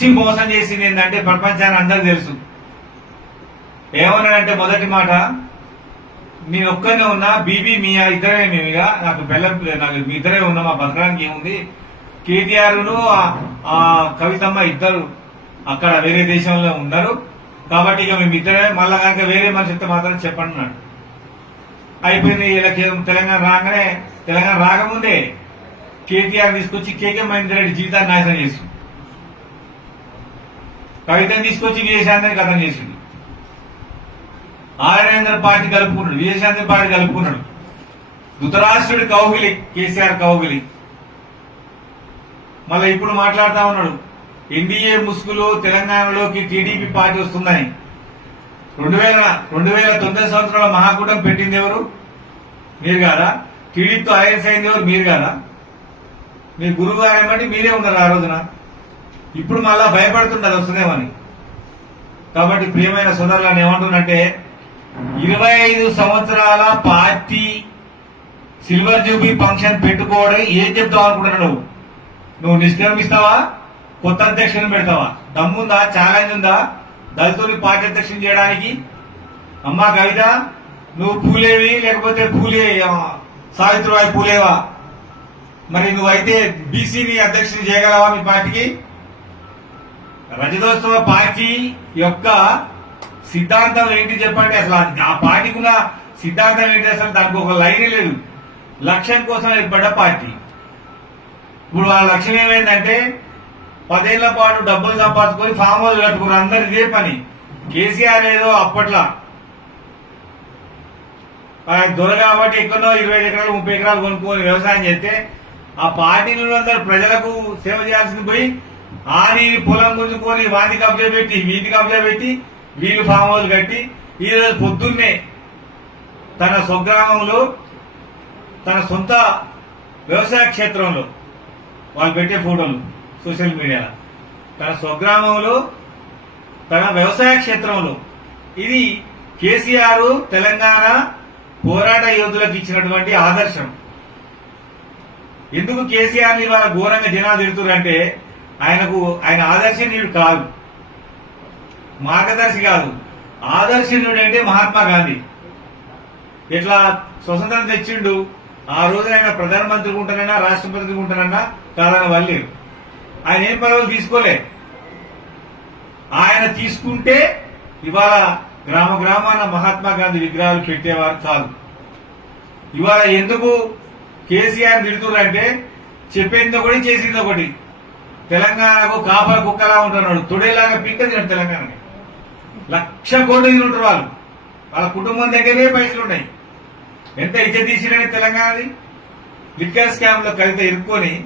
పిచ్చి మోసం చేసింది ఏంటంటే ప్రపంచాన్ని అందరికి తెలుసు. ఏమన్నాడంటే మొదటి మాట నేను ఒక్కనే ఉన్నా బీబీ మియా ఇద్దరే ఇక. నాకు బెల్లం నాకు మీ ఇద్దరే ఉన్నా మా బతకడానికి ఏముంది? కేటీఆర్ను ఆ కవితమ్మ ఇద్దరు అక్కడ వేరే దేశంలో ఉన్నారు. కాబట్టి ఇక మేము ఇద్దరే మళ్ళా కనుక వేరే మనిషి మాత్రం చెప్పండి అయిపోయింది ఇలా తెలంగాణ రాగానే తెలంగాణ రాకముందే కేటీఆర్ తీసుకొచ్చి కేకే మహేందర్ రెడ్డి జీవితాన్ని నాశనం చేస్తుంది కవితను తీసుకొచ్చి విజయశాంతిని కథం చేసిండు. ఆర్యనేంద్ర పార్టీ కలుపుకున్నాడు విజయశాంతి పార్టీ కలుపుకున్నాడు. ధృతరాష్ట్రుడి కౌగిలి కేసీఆర్ కౌగిలి. మళ్ళీ ఇప్పుడు మాట్లాడుతా ఉన్నాడు. ఎన్డీఏ ముసుగులో తెలంగాణలోకి టీడీపీ పార్టీ వస్తుందని. రెండు వేల రెండు వేల తొమ్మిది సంవత్సరాల మహాకూటమి పెట్టింది ఎవరు? మీరు కాదా? టీడీపీతో ఐఎస్ అయింది ఎవరు? మీరు కాదా? మీ గురువు గారు ఏమంటే మీరే ఉన్నారు ఆ రోజున. ఇప్పుడు మళ్ళా భయపడుతుంటారు వస్తుందేమని కాబట్టి ప్రియమైన సోదరులను ఏమంటున్నంటే ఇరవై ఐదు సంవత్సరాల పార్టీ సిల్వర్ జూబీ ఫంక్షన్ పెట్టుకోవడం ఏం చెప్తావు అనుకుంటున్నావు నువ్వు? నువ్వు నిష్క్రమిస్తావా? కొత్త అధ్యక్షుని పెడతావా? దమ్ముందా? ఛాలెంజ్ ఉందా? దళితుని పార్టీ అధ్యక్షుని చేయడానికి? అమ్మా కవిత నువ్వు పూలేవి? లేకపోతే పూలే సావిత్రిబాయి పూలేవా? మరి నువ్వైతే బీసీని అధ్యక్షుని చేయగలవా మీ పార్టీకి? రజతోత్సవ పార్టీ యొక్క సిద్ధాంతం ఏంటి చెప్పండి? అసలు ఆ పార్టీకి ఉన్న సిద్ధాంతం ఏంటి? అసలు దానికి ఒక లైన్ లేదు. లక్ష్యం కోసం ఏర్పడ్డ పార్టీ. ఇప్పుడు వాళ్ళ లక్ష్యం ఏమైందంటే పదేళ్ళ పాటు డబ్బులు సంపాదించుకొని ఫామ్ హౌస్ కట్టుకున్నారు. అందరు ఇదే పని. కేసీఆర్ ఏదో అప్పట్లో దొర కాబట్టి ఎక్కడో ఇరవై ఎకరాలు ముప్పై ఎకరాలు కొనుక్కొని వ్యవసాయం చేస్తే ఆ పార్టీలో అందరు ప్రజలకు సేవ చేయాల్సింది పోయి ఆని పొలం గుంజుకొని వాటి కబ్జా పెట్టి వీటి కబ్జా పెట్టి వీళ్ళు ఫామ్ హౌస్ కట్టి ఈరోజు పొద్దున్నే తన స్వగ్రామంలో తన సొంత వ్యవసాయ క్షేత్రంలో వాళ్ళు పెట్టే ఫోటోలు సోషల్ మీడియాలో తన స్వగ్రామంలో తన వ్యవసాయ క్షేత్రంలో ఇది కేసీఆర్ తెలంగాణ పోరాట యోధులకు ఇచ్చినటువంటి ఆదర్శం. ఎందుకు కేసీఆర్ని వాళ్ళ ఘోరంగా జనాలు తిడుతున్నారంటే ఆయనకు ఆయన ఆదర్శనీయుడు కాదు. మార్గదర్శి కాదు. ఆదర్శనీయుడు అంటే మహాత్మా గాంధీ. ఇట్లా స్వతంత్రం తెచ్చిండు ఆ రోజు ఆయన ప్రధానమంత్రి ఉంటానన్నా రాష్ట్రపతి ఉంటానన్నా కాదని వాళ్ళు ఆయన ఏం పదవులు తీసుకోలే. ఆయన తీసుకుంటే ఇవాళ గ్రామ గ్రామాన మహాత్మా గాంధీ విగ్రహాలు పెట్టేవారు కాదు ఇవాళ ఎందుకు కేసీఆర్ తిడుతున్నారంటే చెప్పింది ఒకటి చేసింది ఒకటి. తెలంగాణకు కాపల కుక్కలా ఉంటున్నాడు తొడేలాగా పిక్క తిన్నాడు తెలంగాణకి లక్ష కోట్లు తినుంటారు వాళ్ళు. వాళ్ళ కుటుంబం దగ్గరే పైసలు ఉన్నాయి. ఎంత ఇజ్జ తీసిరని తెలంగాణది? లిక్కర్ స్కామ్లో కవిత ఇరుక్కొని